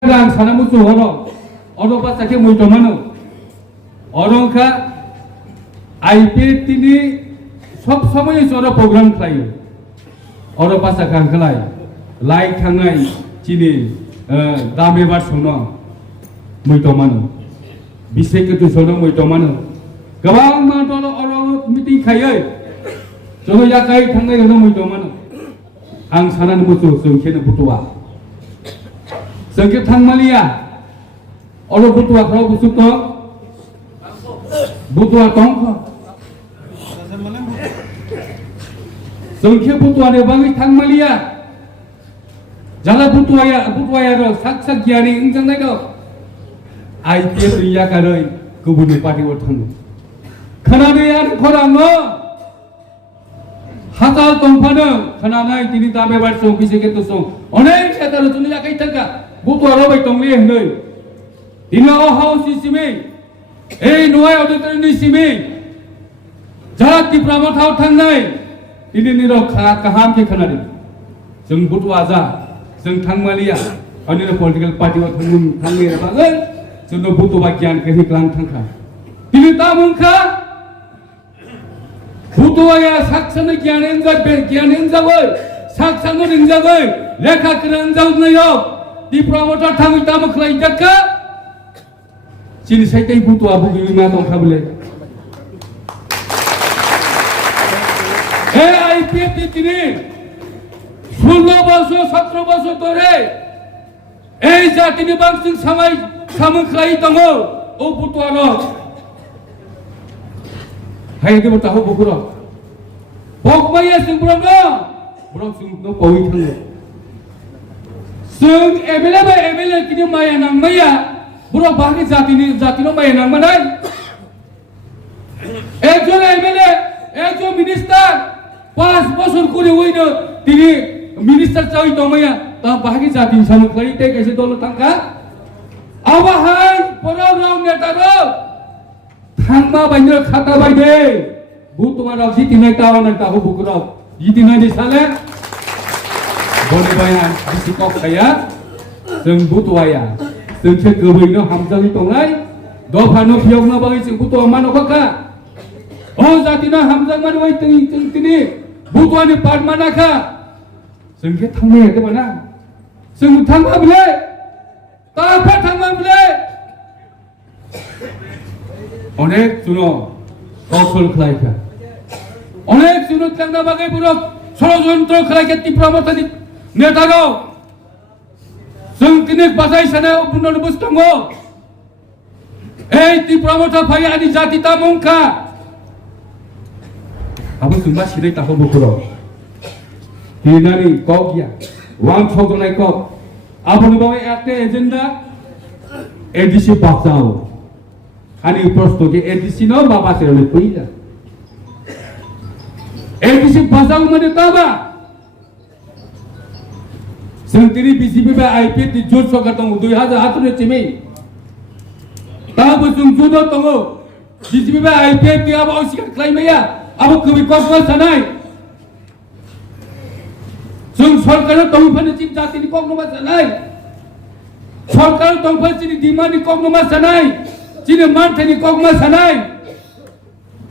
Lang sana musuh orang pas sakit musuh mana? Orang ka IPT ini सब समय जोरा program खायो orang pas sakit खालाय like थांनाय चिनि दामे बार सोनो मुइतो मानो बिसे के तो सोनो मुइतो मानो गोबां मानथल orang मिटिं खायो जों या kai थांनाय होनो मुइतो मानो आं सानान मुसुh जों खेनो बुतुआ जोंके थांमालिया orang butuh kalau busuk to butuh tong जोंके butuh ada bangi थांमालिया jala butuh ya ro sak giani engjang nai do IPF riya karoi गुबुननि पार्टीआव थाङो खोनानाय आरो खराङो हाताल दंफानो खोनानाय दिनै दाबे बारसो बिसेके तो अनेक सेतार जुनि आखाइ थांगा बुतुआ रबाय दंले होनै दिनै हाउस सिमे এই নয় অডিটরनि सिमे যারা ত্রিপুরামাথাव थांनाय दिनैनि रखा काहाम के खोनादों जों बुतुआ जा जों थांमालिया अन्य पलिटिकल पार्टीआव थांनो बागै जोंनो बुतुआ गियानखौ होग्लां थांखा दिनै तामुंखा बुतुआया साक्षानो गियान जाबाय साक्षानो रोंजाबाय लेखा गोरों जानायाव ত্রিপুরামাथा थाङै तामुखलाय जाखा Sini saya tahu butuh abu gini matang kabel. IPF ini 16 বছর 17 বছর ধরে এই জাতিनि बांसिन सामोखलाय दङ ও बुतुआ र हाय देबो ताहो बुकुर बकमाया सिंब्रम ब्रम सिंनो पवि थाङो जों एमएलए किनि माया नांमाया बुरा बाहागि जातिनो माया नांमानाय एकजन एमएलए एकजन मिनिस्टार 5 বছর করে হইनो তিনি मिनिस्टार जाय दमाया ता बाहागि जातिनि सामोखलाय दै कैसे दल थांखा आबाहाय बरराव नेतारो थांमा बायनो खाता बायदे बुतुआ राव जितिनाय तावानाय ताहो बुकुराव जितिनाय दिसाले बनि बायान बिसिक खाया जों बुतुआया जोंसे गोबैनो हामजाङै दंनाय दफानो फियावनो बागै जों बुतुआ मानखा अ जातिनो हामजां मानवाय जों तिनि बुतुआनि पार्ट मानाखा जोंके थांनो हेदोबाना जों थांबा बिले ताफा थांबा बिले अनेक जुनो कौशल खालायखा अनेक जुनो थांना बागै बुरो षড়যন্ত্র खालायखा ত্রিপুরামাথাनि नेतारो जों दिनै बाजाय सानायाव बुंनो बुस्थङ এই ত্রিপুরামাথা फाय आनि जाति तामुंखा आबो जोंबा सिरै ताखौ बुकुरो दिनानि कगिया वां छगनाय कप आबोनि बावै एकटे एजेंडा एडीसी बाजाव आनि प्रश्न के एडीसी न बाबा सेरले पइला एडीसी बाजाव माने ताबा जों दिनै बीजेपी बा आईपीएफ नि जुट सरकार दङ 2018 चिमै ताबो जों जुट दङ बीजेपी बा आईपीएफ नि आबो सिगार खालायमाया आबो कबि कस सानाय जों सरकार दंफानि चिन जातिनि कगनमा सानाय सरकार दंफानि चिन दिमानि कगनमा सानाय चिन मानथानि कगमा सानाय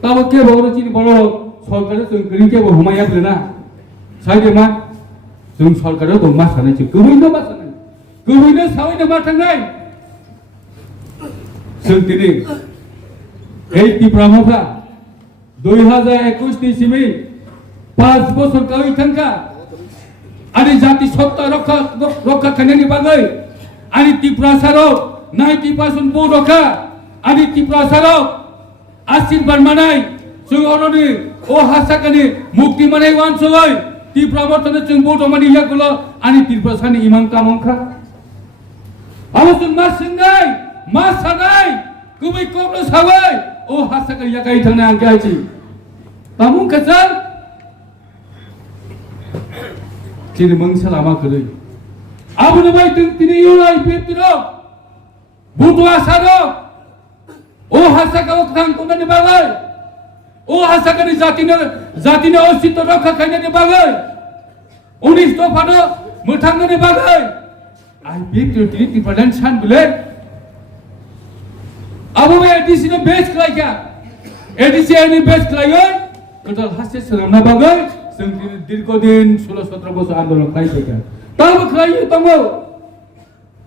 ताबो के बरो चिन बरो सरकार जों गरि के हमाया ब्लेना साइदे मा जों सरकार दं मा सानाय जों गोबैनो मा सानाय गोबैनो सावैनो मा थांनाय जों दिनै এই ত্রিপুরামাথা 2021 नि सिमै 5 বছর गावै थांखा आनि जाति सत्ता रक्षा खानायनि बागै आनि त्रिपुरा साराव 90% भोट रखा आनि त्रिपुरा साराव आशीर्बाद मानाय जों अरनि ओ हासाकानि मुक्ति मानाय वानसय ত্রিপুরামাথাनि जों भोट मानि यागुलो आनि त्रिपुरा सानि इमान कामंखा आबो जों मा सिंनाय मा सानाय गुबै कबनो सावै ओ हासाका यागाय थांनाय आं गायछि तामुंखा जों Jadi mengselama kerja. Abu Nabi tini yulai piptiro, butuh asaro. Oh hasaka wakang kuna ni bagai. Oh hasaka ni zatina osito roka kanya ni bagai. Unis to pano mutang ni bagai. IPF ती प्रधान सान बोले अब मैं ADC ने base कराई क्या ADC ने base कराई है कटल हास्य सलमना बागै जों दीर्घदिन 16-17 बोसोर आंदोलन खालामबाय क्या तब खालायो तंगो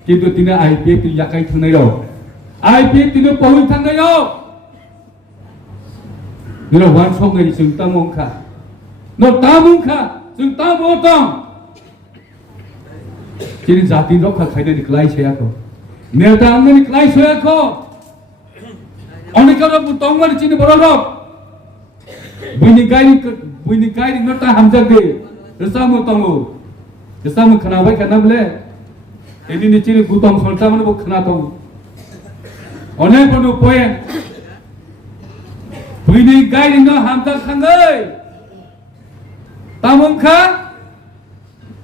किन्तु तिने IPF याकाय थांनाय दं IPF तिने पहुन थांनाय दं नों वान संगै जों तामंखा नों तामंखा जों तामोतं Kini jati rokha khaida diklai sayako. Neta angni diklai sayako. Onikara butongma chini borok. Buini gairi nota hamjagde. Resamu tongu. Resamu khana bai khana bole. Ini ni chini gutong solta mane bo khana tongu. Onek bodu poyen. Buini gairi no hamjag khangai. Tamongkha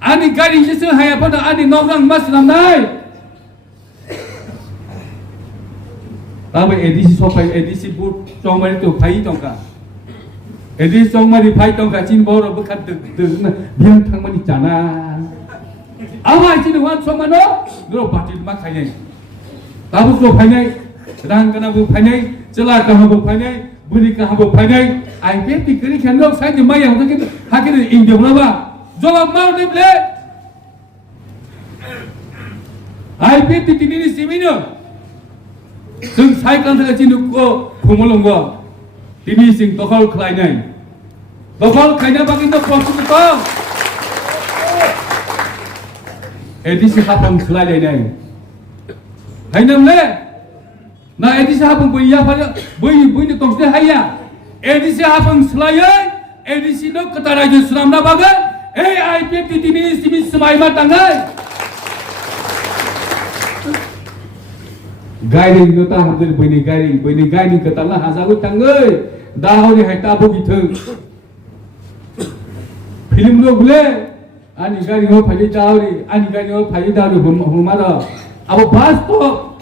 Ani gari jesu haya pada ani nograng mas namnai. Tapi edisi sopai edisi bur songmari tu pai tongka. Edisi songmari pai tongka cin boro bekat na biang thang mani jana. Awai cin wan songmano dro batil mak khai nai. Tabu so phai nai, rang kana bu phai nai, chela ka bu phai nai, buri ka bu phai nai. Ai pet ti kri khan lok sai ni mai yang ta hakin indio na ba. Jawab mau ni boleh. IPF di sini ni simino. Sing sai kan tengah cinu ko pemulung ko. Ini sing tokal kelai nai. Tokal kelai nai bagi tu proses itu. Edisi hapang kelai nai. Hai nam le. Na edisi hapang bui ya pada bui ni tong se hai ya. Edisi hapang kelai. Edisi no ketara je suram na bagai. IPF di sini simi semai matangai. Guiding kita hampir bini guiding kita lah hazagu tangai. Dah ni hai tabu gitu. Film lo boleh. Ani guiding ho phali tauri, ani guiding ho phali tauri humara. Abo bas to.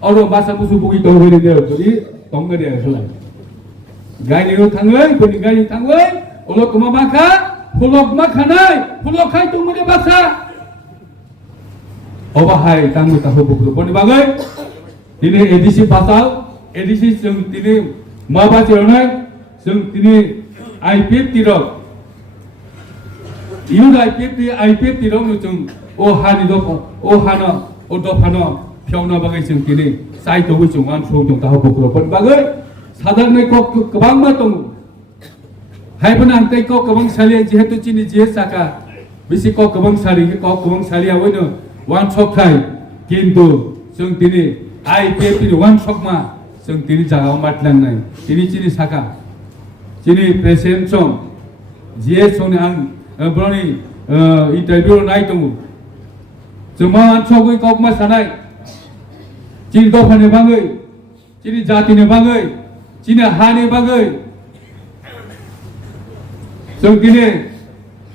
Oro masa musuh bugi to boleh dia. Jadi tongga dia selai. Guiding ho tangai, bini guiding tangai. Olo kuma baka. Pulok makanai, pulok kai tu mudi baksa. Obahai tamu tahu buku pun dibagai. Ini edisi pasal, edisi yang ini maba cironai, yang ini IPF tirok. Iu IPF tirok nucung. Oh hani dopo, oh hana, oh dopano, piawna bagai yang ini. Saya tahu cungan suruh tahu buku pun dibagai. Sadarnya kok kebang matong. Hai penang tei kok kebang sali jehetu cini jehet saka bisi kok kebang sali aweno one shot kai kintu sung tini IPF ini one shot ma sung tini jaga matlang nai tini cini saka cini presiden song jehet song ang broni interview nai tongu cuma one shot kui kok ma sanai cini dofane bangai cini jati ne bangai cini hani bangai Sung kini,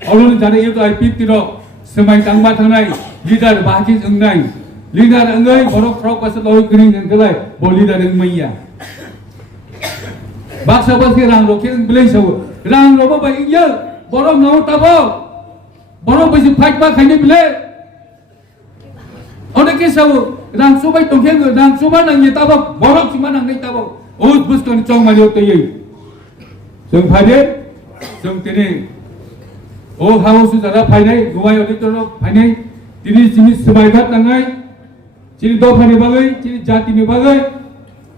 orang jadi itu IPF tidak semai tangma tangai, leader bahagi engai, leader engai, borok frog pasal loi kering engkelai, bo leader engmaiya. Baksa basi rang roke engbelai sawo, rang robo bayi ye, borok nau tabo, borok basi fight ba khaine bile. Orang ke sawo, rang sobai tongkeng, rang soba nang ye tabo, borok cuma nang ye tabo, oh bus kan cong malio teye. Sung phade. Sung tini, oh haus sudah painai, guai orang itu painai, tini sini sebaiknya tangai, cini dua painai bagai, cini jati ni bagai,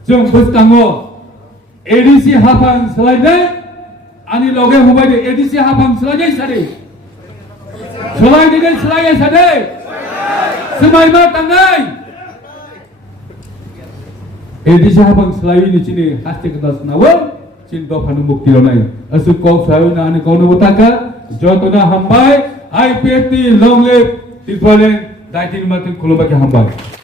sung bus tanggo, edisi hafang selainnya, ani loge hubai de edisi hafang selainnya sade, selainnya sade, sebaiknya tangai, edisi hafang selainnya ni cini hasti kertas nawar. Cinta panu bukti onai. Asuk kau sayu na ane kau nubutaka. Jotuna hambai. IPF long live. Tipalen. Daitin matin kulubaki hambai.